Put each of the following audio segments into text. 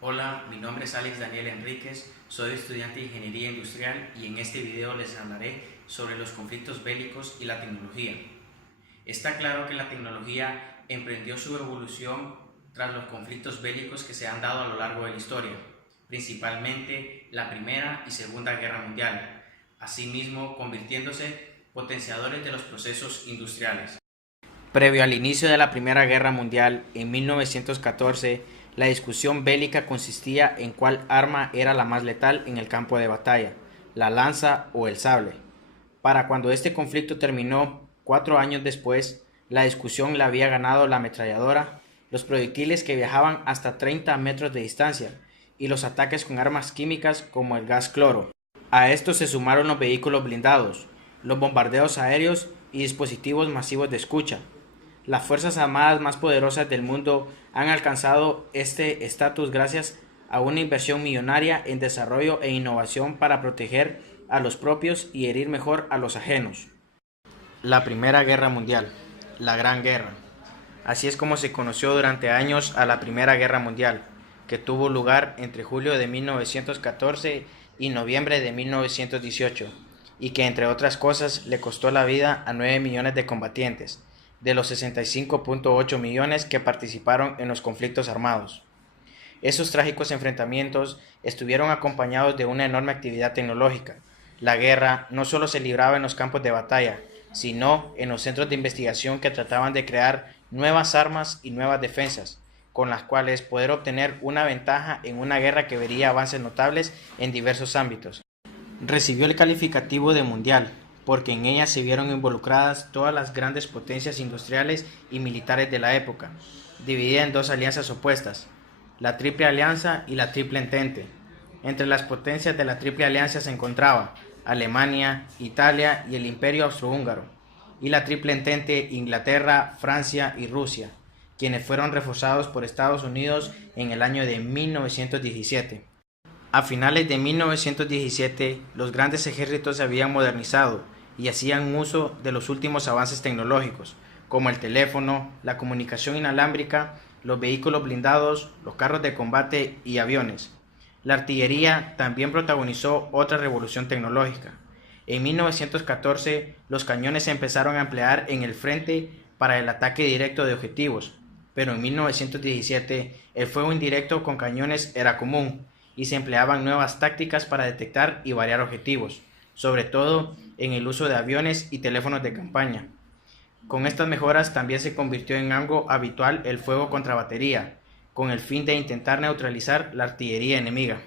Hola, mi nombre es Alex Daniel Enríquez, soy estudiante de Ingeniería Industrial y en este video les hablaré sobre los conflictos bélicos y la tecnología. Está claro que la tecnología emprendió su evolución tras los conflictos bélicos que se han dado a lo largo de la historia, principalmente la Primera y Segunda Guerra Mundial, asimismo convirtiéndose potenciadores de los procesos industriales. Previo al inicio de la Primera Guerra Mundial, en 1914, la discusión bélica consistía en cuál arma era la más letal en el campo de batalla, la lanza o el sable. Para cuando este conflicto terminó, 4 años después, la discusión la había ganado la ametralladora, los proyectiles que viajaban hasta 30 metros de distancia y los ataques con armas químicas como el gas cloro. A esto se sumaron los vehículos blindados, los bombardeos aéreos y dispositivos masivos de escucha. Las fuerzas armadas más poderosas del mundo han alcanzado este estatus gracias a una inversión millonaria en desarrollo e innovación para proteger a los propios y herir mejor a los ajenos. La Primera Guerra Mundial, la Gran Guerra. Así es como se conoció durante años a la Primera Guerra Mundial, que tuvo lugar entre julio de 1914 y noviembre de 1918, y que entre otras cosas le costó la vida a 9 millones de combatientes, de los 65.8 millones que participaron en los conflictos armados. Esos trágicos enfrentamientos estuvieron acompañados de una enorme actividad tecnológica. La guerra no solo se libraba en los campos de batalla, sino en los centros de investigación que trataban de crear nuevas armas y nuevas defensas, con las cuales poder obtener una ventaja en una guerra que vería avances notables en diversos ámbitos. Recibió el calificativo de mundial, porque en ella se vieron involucradas todas las grandes potencias industriales y militares de la época, dividida en dos alianzas opuestas, la Triple Alianza y la Triple Entente. Entre las potencias de la Triple Alianza se encontraba Alemania, Italia y el Imperio Austrohúngaro, y la Triple Entente Inglaterra, Francia y Rusia, quienes fueron reforzados por Estados Unidos en el año de 1917. A finales de 1917, los grandes ejércitos se habían modernizado y hacían uso de los últimos avances tecnológicos, como el teléfono, la comunicación inalámbrica, los vehículos blindados, los carros de combate y aviones. La artillería también protagonizó otra revolución tecnológica. En 1914, los cañones se empezaron a emplear en el frente para el ataque directo de objetivos, pero en 1917 el fuego indirecto con cañones era común y se empleaban nuevas tácticas para detectar y variar objetivos, sobre todo en el uso de aviones y teléfonos de campaña. Con estas mejoras también se convirtió en algo habitual el fuego contra batería, con el fin de intentar neutralizar la artillería enemiga.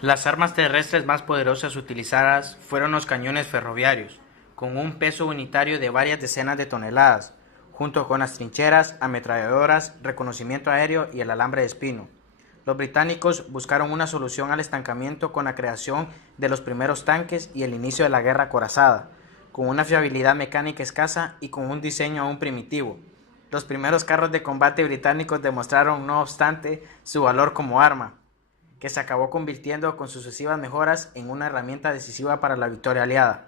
Las armas terrestres más poderosas utilizadas fueron los cañones ferroviarios, con un peso unitario de varias decenas de toneladas, junto con las trincheras, ametralladoras, reconocimiento aéreo y el alambre de espino. Los británicos buscaron una solución al estancamiento con la creación de los primeros tanques y el inicio de la guerra acorazada, con una fiabilidad mecánica escasa y con un diseño aún primitivo. Los primeros carros de combate británicos demostraron, no obstante, su valor como arma, que se acabó convirtiendo con sucesivas mejoras en una herramienta decisiva para la victoria aliada.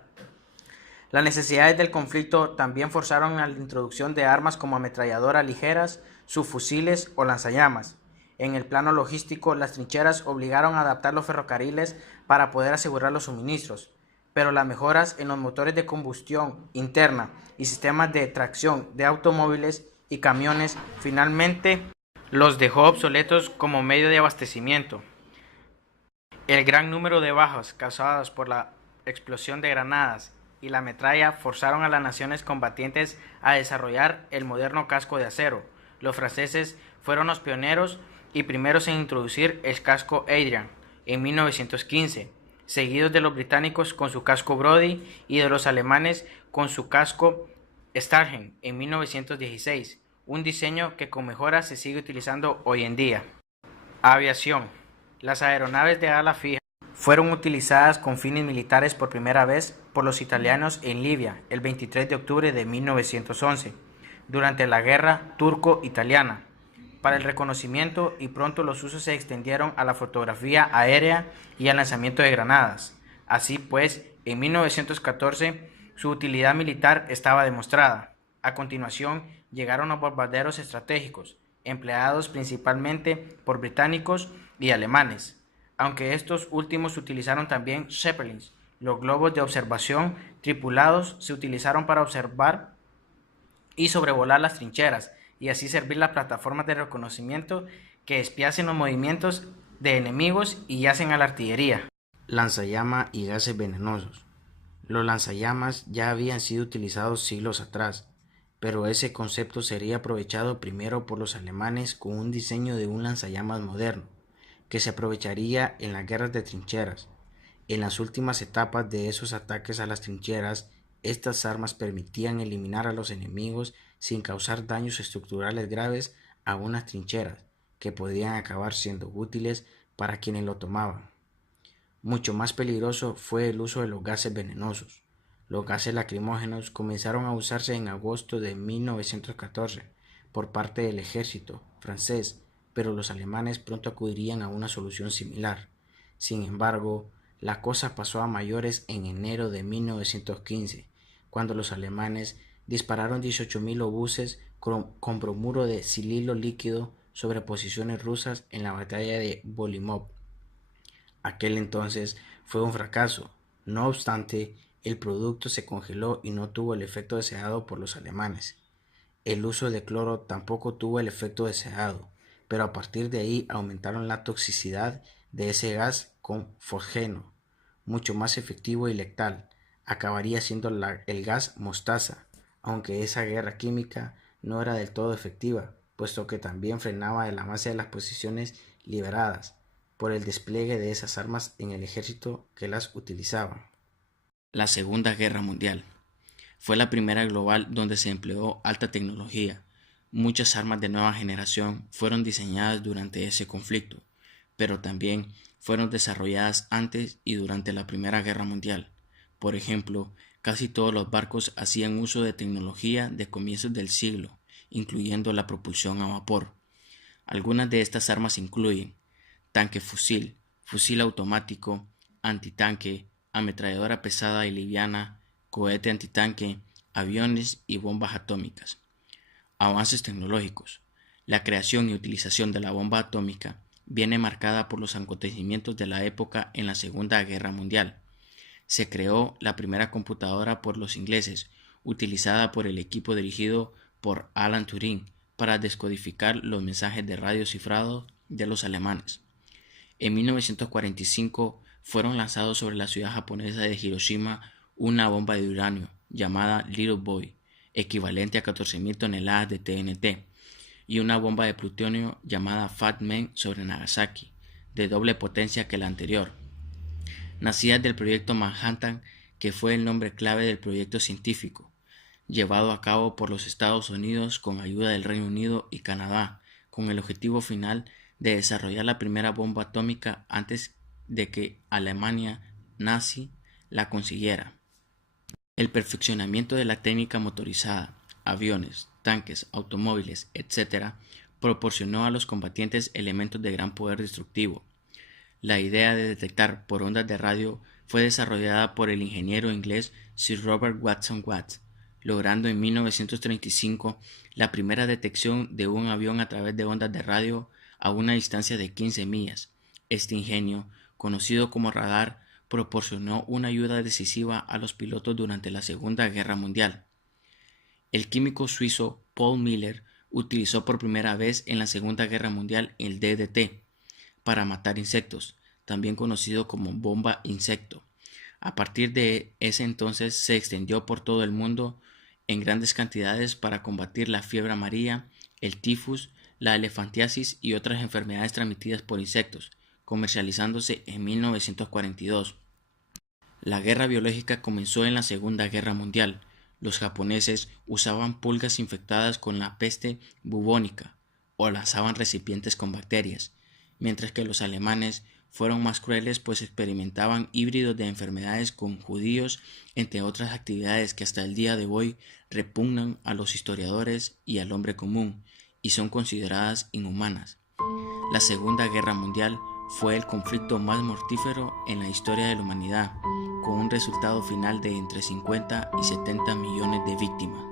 Las necesidades del conflicto también forzaron a la introducción de armas como ametralladoras ligeras, subfusiles o lanzallamas. En el plano logístico, las trincheras obligaron a adaptar los ferrocarriles para poder asegurar los suministros, pero las mejoras en los motores de combustión interna y sistemas de tracción de automóviles y camiones finalmente los dejó obsoletos como medio de abastecimiento. El gran número de bajas causadas por la explosión de granadas y la metralla forzaron a las naciones combatientes a desarrollar el moderno casco de acero. Los franceses fueron los pioneros y primeros en introducir el casco Adrian en 1915, seguidos de los británicos con su casco Brodie y de los alemanes con su casco Starrhem en 1916, un diseño que con mejoras se sigue utilizando hoy en día. Aviación. Las aeronaves de ala fija fueron utilizadas con fines militares por primera vez por los italianos en Libia el 23 de octubre de 1911, durante la guerra turco-italiana, para el reconocimiento, y pronto los usos se extendieron a la fotografía aérea y al lanzamiento de granadas. Así pues, en 1914 su utilidad militar estaba demostrada. A continuación llegaron los bombarderos estratégicos, empleados principalmente por británicos y alemanes, aunque estos últimos utilizaron también Zeppelins. Los globos de observación tripulados se utilizaron para observar y sobrevolar las trincheras, y así servir las plataformas de reconocimiento que espiasen los movimientos de enemigos y yacen a la artillería. Lanzallamas y gases venenosos. Los lanzallamas ya habían sido utilizados siglos atrás, pero ese concepto sería aprovechado primero por los alemanes con un diseño de un lanzallamas moderno, que se aprovecharía en las guerras de trincheras. En las últimas etapas de esos ataques a las trincheras, estas armas permitían eliminar a los enemigos sin causar daños estructurales graves a unas trincheras, que podían acabar siendo útiles para quienes lo tomaban. Mucho más peligroso fue el uso de los gases venenosos. Los gases lacrimógenos comenzaron a usarse en agosto de 1914 por parte del ejército francés, pero los alemanes pronto acudirían a una solución similar. Sin embargo, la cosa pasó a mayores en enero de 1915, cuando los alemanes dispararon 18.000 obuses con bromuro de sililo líquido sobre posiciones rusas en la batalla de Bolimov. Aquel entonces fue un fracaso. No obstante, el producto se congeló y no tuvo el efecto deseado por los alemanes. El uso de cloro tampoco tuvo el efecto deseado, pero a partir de ahí aumentaron la toxicidad de ese gas con fosgeno, mucho más efectivo y letal. Acabaría siendo el gas mostaza, aunque esa guerra química no era del todo efectiva, puesto que también frenaba el avance de las posiciones liberadas por el despliegue de esas armas en el ejército que las utilizaba. La Segunda Guerra Mundial fue la primera global donde se empleó alta tecnología. Muchas armas de nueva generación fueron diseñadas durante ese conflicto, pero también fueron desarrolladas antes y durante la Primera Guerra Mundial. Por ejemplo, casi todos los barcos hacían uso de tecnología de comienzos del siglo, incluyendo la propulsión a vapor. Algunas de estas armas incluyen tanque fusil, fusil automático, antitanque, ametralladora pesada y liviana, cohete antitanque, aviones y bombas atómicas. Avances tecnológicos. La creación y utilización de la bomba atómica viene marcada por los acontecimientos de la época en la Segunda Guerra Mundial. Se creó la primera computadora por los ingleses, utilizada por el equipo dirigido por Alan Turing para descodificar los mensajes de radio cifrados de los alemanes. En 1945 fueron lanzados sobre la ciudad japonesa de Hiroshima una bomba de uranio llamada Little Boy, equivalente a 14.000 toneladas de TNT, y una bomba de plutonio llamada Fat Man sobre Nagasaki, de doble potencia que la anterior. Nacida del proyecto Manhattan, que fue el nombre clave del proyecto científico, llevado a cabo por los Estados Unidos con ayuda del Reino Unido y Canadá, con el objetivo final de desarrollar la primera bomba atómica antes de que Alemania nazi la consiguiera. El perfeccionamiento de la técnica motorizada, aviones, tanques, automóviles, etc., proporcionó a los combatientes elementos de gran poder destructivo. La idea de detectar por ondas de radio fue desarrollada por el ingeniero inglés Sir Robert Watson Watt, logrando en 1935 la primera detección de un avión a través de ondas de radio a una distancia de 15 millas. Este ingenio, conocido como radar, proporcionó una ayuda decisiva a los pilotos durante la Segunda Guerra Mundial. El químico suizo Paul Miller utilizó por primera vez en la Segunda Guerra Mundial el DDT para matar insectos, también conocido como bomba insecto. A partir de ese entonces se extendió por todo el mundo en grandes cantidades para combatir la fiebre amarilla, el tifus, la elefantiasis y otras enfermedades transmitidas por insectos, comercializándose en 1942. La guerra biológica comenzó en la Segunda Guerra Mundial. Los japoneses usaban pulgas infectadas con la peste bubónica o lanzaban recipientes con bacterias, mientras que los alemanes fueron más crueles, pues experimentaban híbridos de enfermedades con judíos, entre otras actividades que hasta el día de hoy repugnan a los historiadores y al hombre común y son consideradas inhumanas. La Segunda Guerra Mundial fue el conflicto más mortífero en la historia de la humanidad, con un resultado final de entre 50 y 70 millones de víctimas.